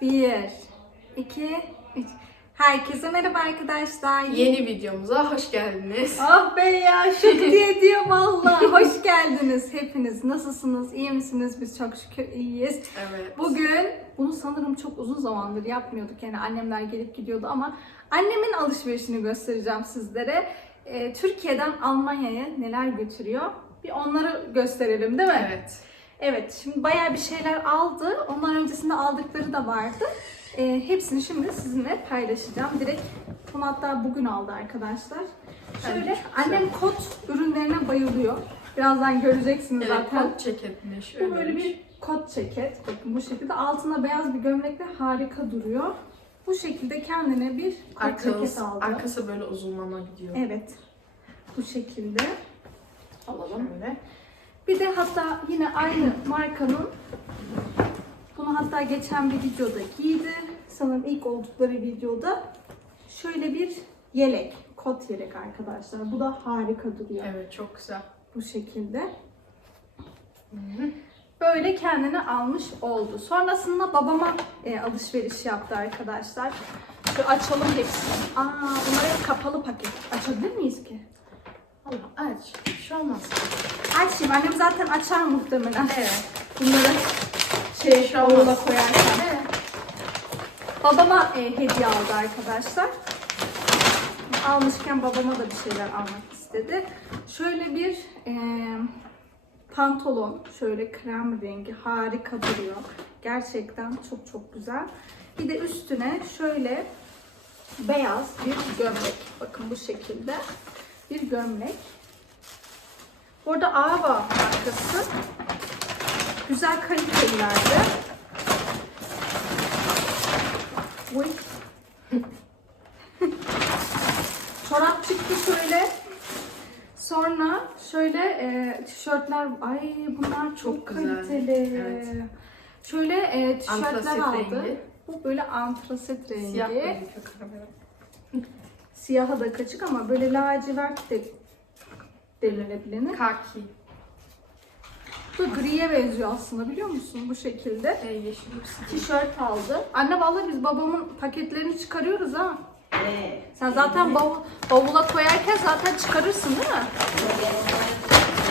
Bir, iki, üç. Herkese merhaba arkadaşlar. Yeni videomuza hoş geldiniz. Ah be ya şık diye diyor valla. Hoş geldiniz hepiniz. Nasılsınız? İyi misiniz? Biz çok şükür iyiyiz. Evet. Bugün bunu sanırım çok uzun zamandır yapmıyorduk. Yani annemler gelip gidiyordu ama annemin alışverişini göstereceğim sizlere. Ee, Türkiye'den Almanya'ya neler götürüyor? Bir onları gösterelim değil mi? Evet. Evet, şimdi bayağı bir şeyler aldı. Ondan öncesinde aldıkları da vardı. Ee, hepsini şimdi sizinle paylaşacağım. Direkt bunu hatta bugün aldı arkadaşlar. Şöyle, Evet, annem kot ürünlerine bayılıyor. Birazdan göreceksiniz Evet, zaten. kot ceketini Bu böyle bir kot ceket. Bakın bu şekilde. Altına beyaz bir gömlekle harika duruyor. Bu şekilde kendine bir kot ceket arkası, aldı. arkası böyle uzunlama gidiyor. Evet. Bu şekilde. Alalım. Şöyle. Bir de hatta yine aynı markanın bunu hatta geçen bir videoda giydi. Sanırım ilk oldukları videoda şöyle bir yelek, kot yelek arkadaşlar. Bu da harika duruyor. Evet, çok güzel. Bu şekilde. Böyle kendini almış oldu. Sonrasında babama e, alışveriş yaptı arkadaşlar. Şu açalım hepsini. Aa, bunlar hep kapalı paket. Açabilir miyiz ki? Allah aç. Bir şey olmaz. Açayım. Annem zaten açar muhtemelen. Evet. Bunları şey Şey olmaz. koyarken. Babama e, hediye aldı arkadaşlar. Almışken babama da bir şeyler almak istedi. Şöyle bir e, pantolon. Şöyle krem rengi. Harika duruyor. Gerçekten çok çok güzel. Bir de üstüne şöyle beyaz bir gömlek. Bakın bu şekilde bir gömlek. Burada Ava markası. Güzel kalitelilerde. Uy. Çorap çıktı şöyle. Sonra şöyle e, tişörtler. Ay bunlar çok, Çok güzel. kaliteli. Evet. Şöyle e, tişörtler Antrasit aldı. rengi. Bu böyle antrasit rengi. Siyah kamera. Siyaha da kaçık ama böyle lacivert de denilebileni. Kaki. Bu griye benziyor aslında biliyor musun? Bu şekilde. E, yeşil bir Tişört aldı. Anne vallahi biz babamın paketlerini çıkarıyoruz ha. Evet. Sen zaten bavul, bavula koyarken zaten çıkarırsın değil mi?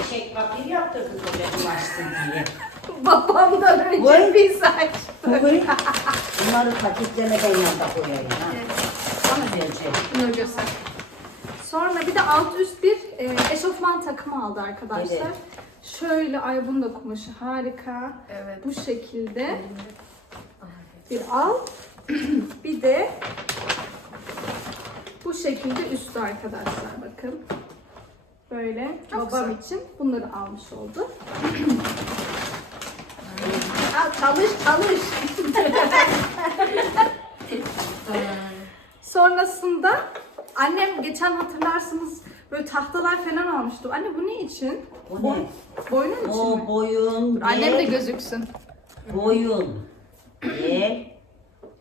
Çek papir yaptırdık o benim açsın diye. Babamdan önce Vay. biz açtık. Bunları paketlerine ben yanında koyayım ha. Bunları göster. Sonra bir de alt üst bir e, eşofman takımı aldı arkadaşlar. Evet. Şöyle ay bunun da kumaşı harika. Evet. Bu şekilde bir al. bir de bu şekilde üstü arkadaşlar bakın. Böyle Çok babam güzel. için bunları almış oldu. Al, çalış çalış. Sonrasında annem geçen hatırlarsınız böyle tahtalar falan almıştı. Anne bu ne için? Boy- ne? Boynun için mi? O boyun Annem de gözüksün. boyun ve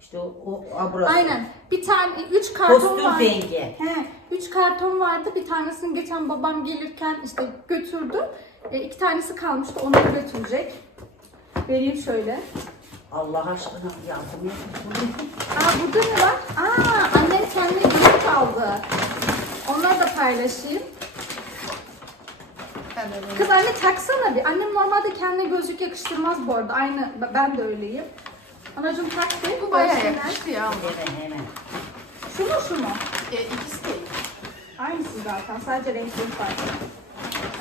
işte o, o abrası. Aynen. Bir tane, üç karton Kostüm vardı. rengi. He, üç karton vardı. Bir tanesini geçen babam gelirken işte götürdü. E, iki tanesi kalmıştı. Onları götürecek. Vereyim şöyle. Allah aşkına yardım et. Aa burada ne var? Aa kendine gözlük aldı. Onları da paylaşayım. De. Kız anne taksana bir. Annem normalde kendine gözlük yakıştırmaz bu arada. Aynı ben de öyleyim. Anacığım tak bir. Bu bayağı yakıştı ya ama. Hemen hemen. Şu mu şu mu? E, ikisi değil. Aynısı zaten. Sadece renkleri farklı.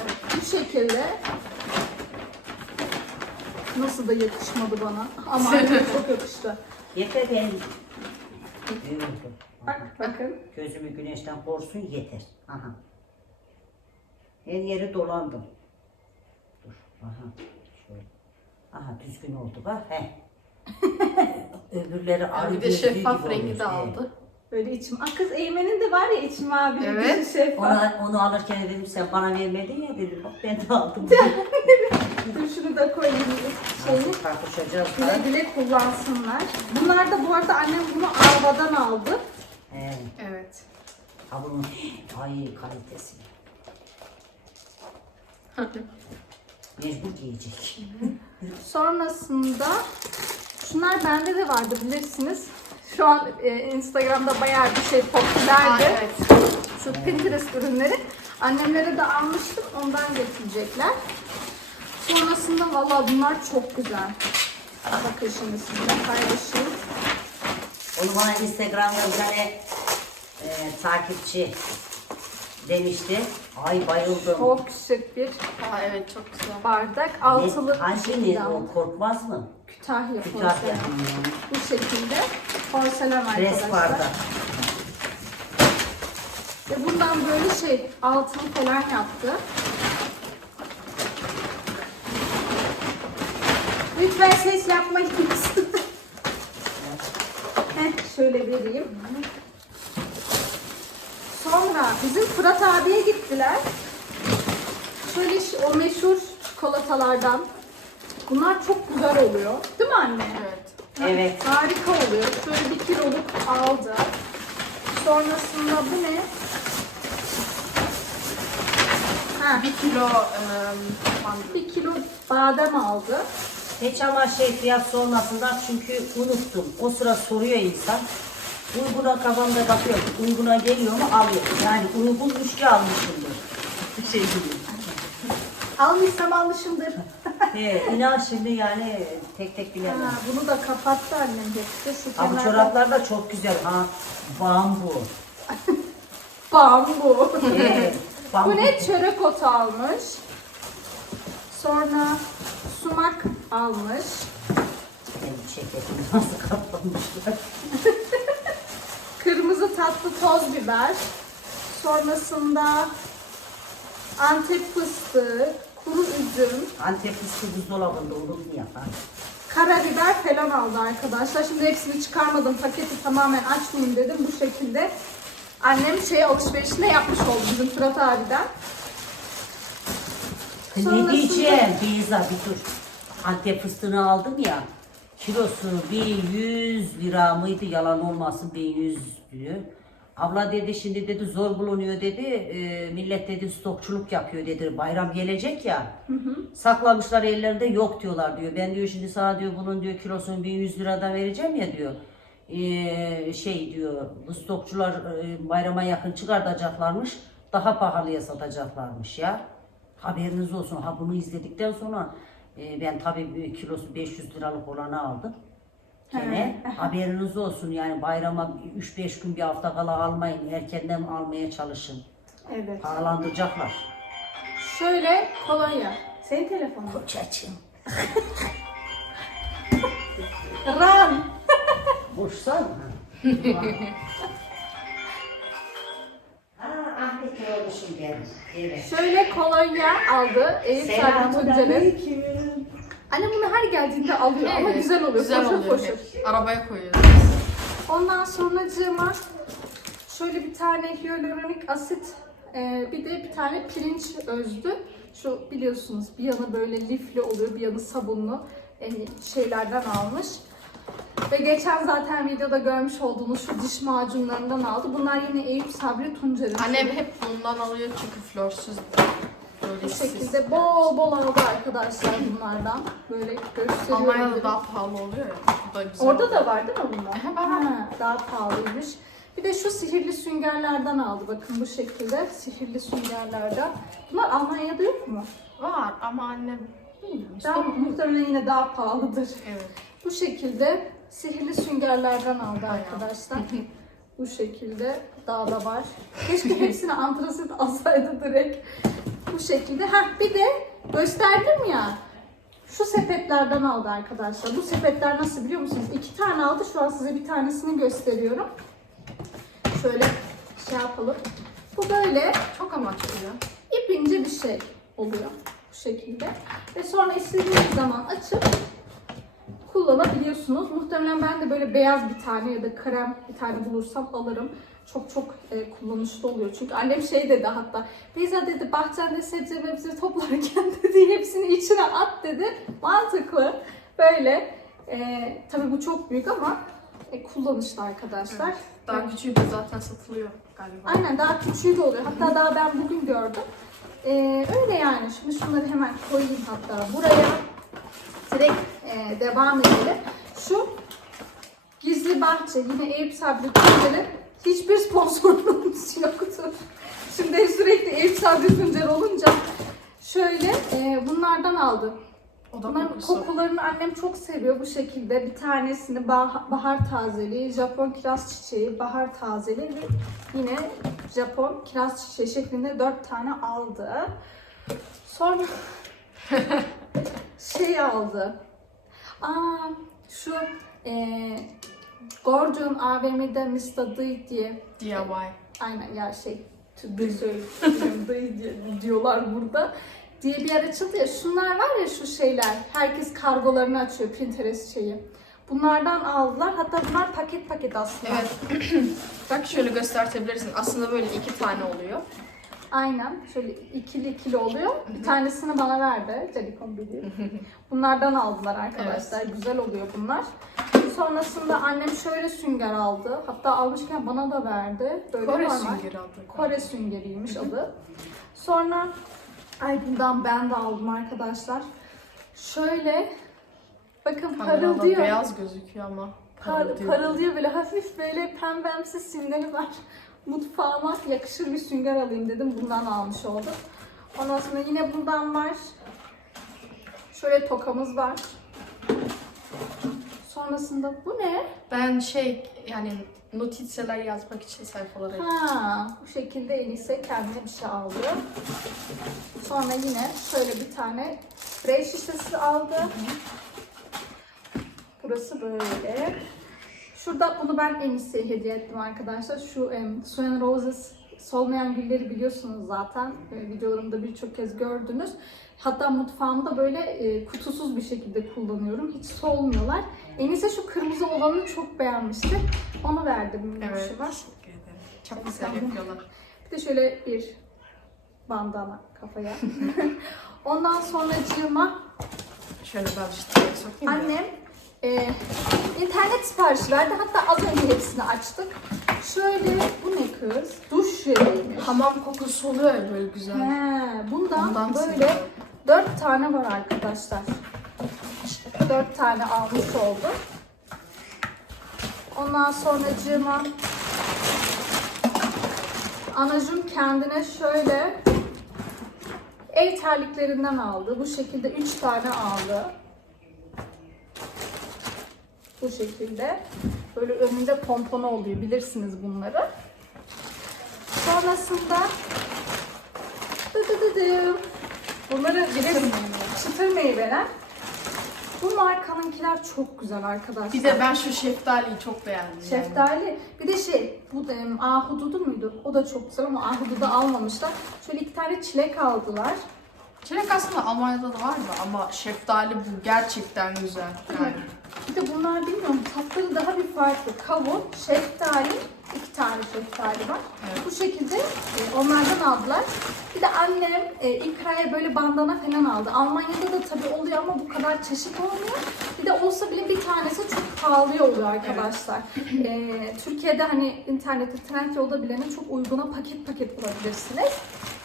Evet, bu şekilde. Nasıl da yakışmadı bana. Ama çok yakıştı. Yeter ben. Büyüdüm. Bak bakın. Gözümü güneşten korusun yeter. Aha. Her yeri dolandım. Dur. Aha. Şöyle. Aha düzgün oldu bak. He. Öbürleri arı bir de gözlüğü şeffaf gibi rengi oluyor. de He. aldı. Böyle içim. Aa kız Eymen'in de var ya içim abi. Evet. dışı şeffaf. Onu, onu alırken dedim sen bana vermedin ya dedim. Bak ben de aldım. Dur şunu da koyayım. Şeyini. Tartışacağız. Güle güle kullansınlar. Bunlar da bu arada annem bunu Alva'dan aldı. He. Evet. Ha bunun ay kalitesi. Mecbur giyecek. Sonrasında Şunlar bende de vardı bilirsiniz. Şu an e, Instagram'da bayağı bir şey Aa, popülerdi. evet. Şu Pinterest ürünleri. Annemlere de almıştım. Ondan getirecekler. Sonrasında valla bunlar çok güzel. Bakın şimdi sizinle paylaşayım. Onu bana Instagram'da bir tane e, takipçi demişti. Ay bayıldım. Çok şık bir Aa, evet çok güzel. bardak. Altılı hangi ne o korkmaz mı? Kütahya Kütahya. porselen. Bu şekilde porselen Pres arkadaşlar. bardak. Ve bundan böyle şey altın falan yaptı. Lütfen ses yapmayın. Heh, şöyle vereyim. Sonra bizim Fırat abiye gittiler. Şöyle o meşhur çikolatalardan. Bunlar çok güzel oluyor. Değil mi anne? Evet. Evet. Harika oluyor. Şöyle bir kiloluk aldı. Sonrasında bu ne? Ha, Bir kilo ıı, bandı. bir kilo badem aldı. Hiç ama şey fiyat sormasından çünkü unuttum. O sıra soruyor insan. Uyguna kafamda bakıyor. Uyguna geliyor mu alıyor. Yani uygunmuş ki almışımdır. Şey gibi. Almışsam almışımdır. He, inan şimdi yani tek tek bilemem. Ha, bunu da kapattı annem hepsi. Şu Ha, bu kenarda- çoraplar da çok güzel ha. Bambu. Bambu. He, bambu. bu ne? Çörek otu almış. Sonra sumak almış. Benim ceketim nasıl katlamışlar. Kırmızı tatlı toz biber. Sonrasında Antep fıstığı, kuru üzüm, Antep fıstığı buzdolabında mu yapar? karabiber falan aldı arkadaşlar. Şimdi hepsini çıkarmadım. Paketi tamamen açmayayım dedim. Bu şekilde annem şey alışverişini de yapmış oldu bizim Fırat abiden. Ne Sonrasında- diyeceğim Beyza bir dur. Antep fıstığını aldım ya. Kilosu 1100 lira mıydı yalan olmasın 1100 diyor. Abla dedi şimdi dedi zor bulunuyor dedi. e, millet dedi stokçuluk yapıyor dedi. Bayram gelecek ya. Saklamışlar ellerinde yok diyorlar diyor. Ben diyor şimdi sana diyor bunun diyor kilosunu 1100 liradan vereceğim ya diyor. E, şey diyor bu stokçular e, bayrama yakın çıkartacaklarmış. Daha pahalıya satacaklarmış ya. Haberiniz olsun. Ha bunu izledikten sonra e, ben tabii bir kilosu 500 liralık olanı aldım. Gene haberiniz olsun yani bayrama 3-5 gün bir hafta kala almayın. Erkenden almaya çalışın. Evet. Pahalandıracaklar. Şöyle kolonya. Senin telefonun. Kocacığım. Ran. Boşsana. ha Ahmet olmuşum ben. Evet. Şöyle kolonya aldı. Eyüp Sarı Tuncer'in. Annem bunu her geldiğinde alıyor ama Evet, güzel oluyor. Güzel foşur oluyor. foşur. hep. Arabaya koyuyoruz. Ondan sonra cığıma şöyle bir tane hyaluronik asit e, bir de bir tane pirinç özlü. Şu biliyorsunuz bir yanı böyle lifli oluyor bir yanı sabunlu e, şeylerden almış. Ve geçen zaten videoda görmüş olduğunuz şu diş macunlarından aldı. Bunlar yine Eyüp Sabri Tuncer'in. Annem hep bundan alıyor çünkü florsuz. Bu şekilde bol bol aldı arkadaşlar bunlardan. Böyle gösteriyorum. Almanya'da daha pahalı oluyor ya. Bu da güzel Orada da var değil mi bunlar? Var. Ha, daha pahalıymış. Bir de şu sihirli süngerlerden aldı. Bakın bu şekilde sihirli süngerlerden. Bunlar Almanya'da yok mu? Var ama annem bilmiyorum. Muhtemelen yine daha pahalıdır. Evet. Bu şekilde sihirli süngerlerden aldı arkadaşlar. bu şekilde daha da var. Keşke hepsini antrasit alsaydı direkt. Bu şekilde. Heh, bir de gösterdim ya. Şu sepetlerden aldı arkadaşlar. Bu sepetler nasıl biliyor musunuz? İki tane aldı. Şu an size bir tanesini gösteriyorum. Şöyle şey yapalım. Bu böyle Çok amaçlı ya. ip ince bir şey oluyor. Bu şekilde. Ve sonra istediğiniz zaman açıp kullanabiliyorsunuz. Muhtemelen ben de böyle beyaz bir tane ya da krem bir tane bulursam alırım. Çok çok e, kullanışlı oluyor. Çünkü annem şey dedi hatta. Beyza dedi bahçende sebze mebze toplarken dedi hepsini içine at dedi. Mantıklı. Böyle. E, tabii bu çok büyük ama e, kullanışlı arkadaşlar. Daha küçüğü de zaten satılıyor galiba. Aynen daha küçüğü de oluyor. Hatta daha ben bugün gördüm. Ee, öyle yani. Şimdi şunları hemen koyayım hatta buraya. Direkt e, devam edelim. şu gizli bahçe yine Eyüp Sabri Tuncer'in hiçbir sponsorluğumuz yoktu. Şimdi sürekli Eyüp Sabri Tuncer olunca şöyle e, bunlardan aldım. Bunların kokularını annem çok seviyor bu şekilde. Bir tanesini bah- bahar tazeliği, Japon kiraz çiçeği, bahar tazeliği ve yine Japon kiraz çiçeği şeklinde dört tane aldı. Sonra aldı. Aa şu eee Gorgeon AVM'de Mr. Dıyık diye DIY. Aynen ya şey Türkçe söylüyorum diyorlar burada diye bir yer açıldı ya şunlar var ya şu şeyler herkes kargolarını açıyor Pinterest şeyi bunlardan aldılar hatta bunlar paket paket aslında Evet. Bak şöyle göstertebilirsin. Aslında böyle iki tane oluyor. Aynen şöyle ikili ikili oluyor bir tanesini bana verdi Celikon biliyor bunlardan aldılar arkadaşlar güzel oluyor bunlar sonrasında annem şöyle sünger aldı hatta almışken bana da verdi böyle Kore normal. süngeri adı. Kore süngeriymiş adı. Sonra ay bundan ben de aldım arkadaşlar. Şöyle bakın Kamerada parıldıyor. beyaz gözüküyor ama. Par- parıldıyor böyle hafif böyle pembemsi simleri var. Mutfağıma yakışır bir sünger alayım dedim. Bundan almış oldum. Ondan sonra yine bundan var. Şöyle tokamız var. Sonrasında bu ne? Ben şey yani notitseler yazmak için sayfalara Ha, bu şekilde Elise kendine bir şey aldı. Sonra yine şöyle bir tane sprey şişesi aldı. Burası böyle. Şurada bunu ben Enise'ye hediye ettim arkadaşlar. Şu em, Su and Roses solmayan gülleri biliyorsunuz zaten. E, videolarımda birçok kez gördünüz. Hatta mutfağımda böyle e, kutusuz bir şekilde kullanıyorum. Hiç solmuyorlar. Enise şu kırmızı olanı çok beğenmişti. Onu verdim. Evet. minnoşuma. Teşekkür ederim. Çok güzel yapıyorlar. Bir de şöyle bir bandana kafaya. Ondan sonra cığıma Şöyle ben işte sokayım annem e, internet siparişi verdi. Hatta az önce hepsini açtık. Şöyle bu ne kız? Duş jeliymiş. Hamam kokusu oluyor ya böyle güzel. He, bundan Ondan böyle dört tane var arkadaşlar. Dört tane almış oldum. Ondan sonra cığıma anacım kendine şöyle ev terliklerinden aldı. Bu şekilde üç tane aldı. Bu şekilde. Böyle önünde pomponu oluyor. Bilirsiniz bunları. Sonrasında. Bunları. Çıtır meyveler. Bu markanınkiler çok güzel arkadaşlar. Bir de ben şu şeftaliyi çok beğendim. yani. Şeftali. Bir de şey, bu da em, ahududu muydu? O da çok güzel ama ahududu almamışlar. Şöyle iki tane çilek aldılar. Çilek aslında Almanya'da da var mı ama şeftali bu gerçekten güzel. Yani. Bir de bunlar bilmiyorum tatları daha bir farklı. Kavun, şeftali, iki tane şeftali var. Evet. Bu şekilde e, onlardan aldılar. Bir de annem e, İlkay'a böyle bandana falan aldı. Almanya'da da tabii oluyor ama bu kadar çeşit olmuyor. Bir de olsa bile bir tanesi çok pahalıya oluyor arkadaşlar. E, Türkiye'de hani internette Trendyol'da bilene çok uyguna paket paket bulabilirsiniz.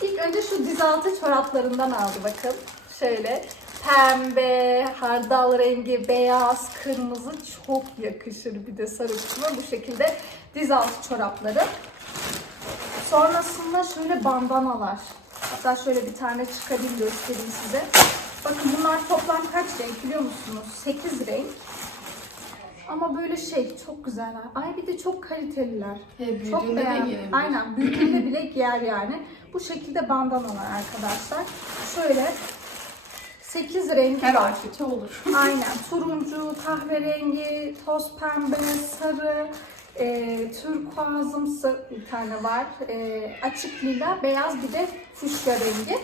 İlk önce şu diz altı çoraplarından aldı bakın. Şöyle pembe, hardal rengi, beyaz, kırmızı çok yakışır. Bir de sarı kısmı bu şekilde diz altı çorapları. Sonrasında şöyle bandanalar. Hatta şöyle bir tane çıkarayım göstereyim size. Bakın bunlar toplam kaç renk biliyor musunuz? 8 renk. Ama böyle şey çok güzeller. Ay bir de çok kaliteliler. He, Çok beğendim. Aynen büyüdüğünde bile giyer yani. Bu şekilde bandanalar arkadaşlar. Şöyle 8 rengi Her var. outfit'e olur. Aynen. Turuncu, kahverengi, toz pembe, sarı, e, turkuazımsı bir tane var. E, açık lila, beyaz bir de fuşya rengi.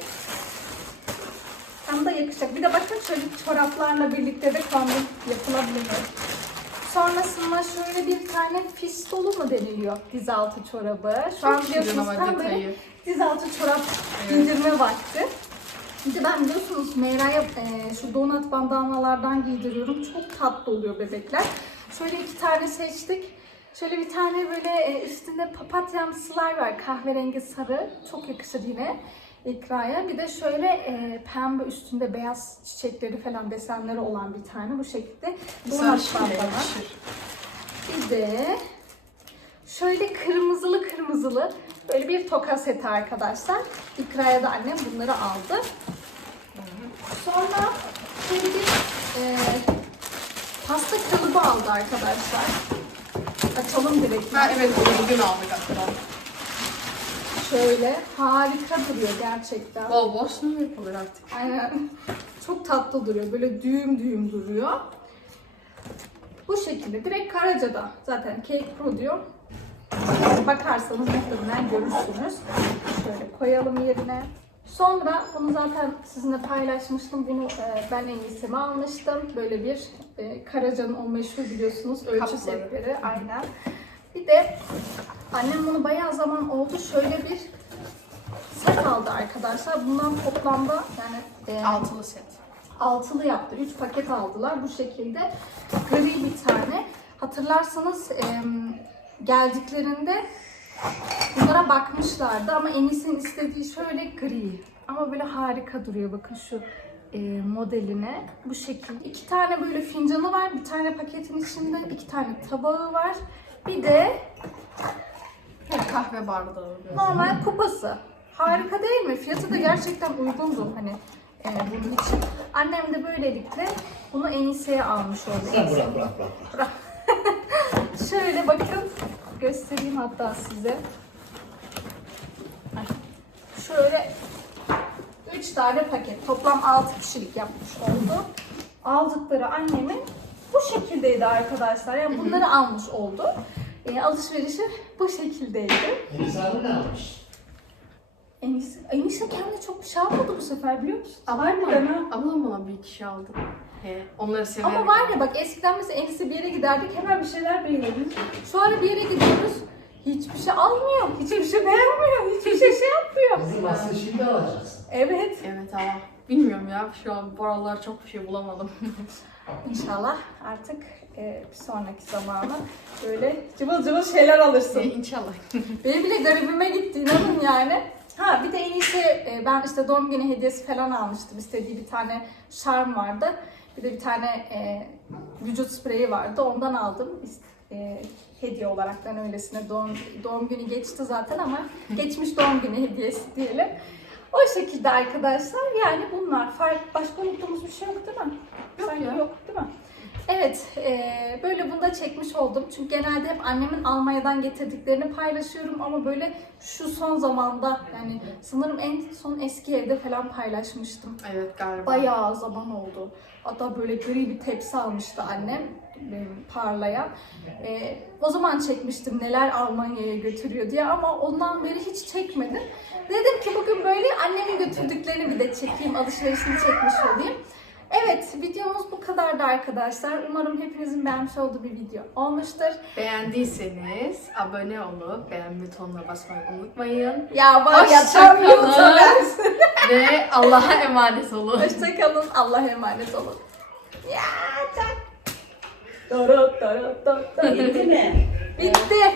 Tam da yakışacak. Bir de bakın şöyle çoraplarla birlikte de kombin yapılabilir. Sonrasında şöyle bir tane fistolu mu deniliyor diz altı çorabı. Şu an biliyorsunuz tam böyle detayı. diz altı çorap Evet. indirme vakti. Bir de ben biliyorsunuz Meyra'ya e, şu donat bandanalardan giydiriyorum. Çok tatlı oluyor bebekler. Şöyle iki tane seçtik. Şöyle bir tane böyle e, üstünde papatyamsılar var. Kahverengi sarı. Çok yakışır yine. ikraya. Bir de şöyle e, pembe üstünde beyaz çiçekleri falan desenleri olan bir tane bu şekilde. Var. yakışır. Bir de şöyle kırmızılı kırmızılı böyle bir toka seti arkadaşlar. İkraya da annem bunları aldı. Sonra şöyle bir e, pasta kalıbı aldı arkadaşlar. Açalım direkt. Ha evet onu bugün aldık hatta. Şöyle harika duruyor gerçekten. Bol bol sunum yapılır artık. Aynen. Çok tatlı duruyor. Böyle düğüm düğüm duruyor. Bu şekilde. Direkt Karaca'da. Zaten Cake Pro diyor. Bakarsanız muhtemelen görürsünüz. Şöyle koyalım yerine. Sonra bunu zaten sizinle paylaşmıştım. Bunu e, ben en iyisini almıştım. Böyle bir e, Karaca'nın o meşhur biliyorsunuz ölçü Kapları. setleri. Aynen. Bir de annem bunu bayağı zaman oldu. Şöyle bir set aldı arkadaşlar. Bundan toplamda yani e, Altılı set. altılı yaptı. 3 paket aldılar bu şekilde. Gri bir tane. Hatırlarsanız em, geldiklerinde bunlara bakmışlardı ama Enis'in istediği şöyle gri. Ama böyle harika duruyor bakın şu e, modeline. Bu şekilde. İki tane böyle fincanı var. Bir tane paketin içinde. iki tane tabağı var. Bir de Bir kahve bardağı. normal kupası. Harika değil mi? Fiyatı da gerçekten uygundu hani e, bunun için. Annem de böylelikle bunu Enise'ye almış oldu. Sen bırak bırak bırak. Şöyle bakın göstereyim hatta size. Şöyle 3 tane paket toplam 6 kişilik yapmış oldu. Aldıkları annemin bu şekildeydi arkadaşlar. Yani bunları almış oldu. E, alışverişi bu şekildeydi. Enis abi ne almış? Enis, Enise kendi çok şey yapmadı bu sefer biliyor musun? Ablam ha. Ablam bana bir kişi aldı. He, onları severim. Ama var ya bak eskiden mesela Enis'e bir yere giderdik hemen bir şeyler beğenirdik. Şu ara bir yere gidiyoruz hiçbir şey almıyor, hiçbir şey beğenmiyor, hiçbir şey şey yapmıyor. Kızım aslında şimdi alacaksın. Evet. Evet ama bilmiyorum ya şu an bu aralar çok bir şey bulamadım. İnşallah artık e, bir sonraki zamanı böyle cıvıl cıvıl şeyler alırsın. İnşallah. Benim bile garibime gitti inanın yani. Ha bir de en iyisi e, ben işte doğum günü hediyesi falan almıştım. İstediği bir tane şarm vardı. Bir de bir tane e, vücut spreyi vardı. Ondan aldım. E, hediye olaraktan öylesine doğum, doğum günü geçti zaten ama geçmiş doğum günü hediyesi diyelim. O şekilde arkadaşlar yani bunlar. Fark, başka unuttuğumuz bir şey yok değil mi? Yok Sanki ya. yok değil mi? Evet, e, böyle bunu da çekmiş oldum. Çünkü genelde hep annemin Almanya'dan getirdiklerini paylaşıyorum ama böyle şu son zamanda yani sanırım en son eski evde falan paylaşmıştım. Evet galiba. Bayağı zaman oldu. Hatta böyle gri bir tepsi almıştı annem parlayan. E, o zaman çekmiştim neler Almanya'ya götürüyor diye ama ondan beri hiç çekmedim. Dedim ki bugün böyle annemin götürdüklerini bir de çekeyim, alışverişini çekmiş olayım. Evet, videomuz bu kadardı arkadaşlar. Umarım hepinizin beğenmiş olduğu bir video olmuştur. Beğendiyseniz abone olup beğen butonuna basmayı unutmayın. Ya var ya tam kalın. Ve Allah'a emanet olun. Hoşçakalın, Allah'a emanet olun. Ya çak. Dorot, dorot, dorot. Bitti mi? Bitti.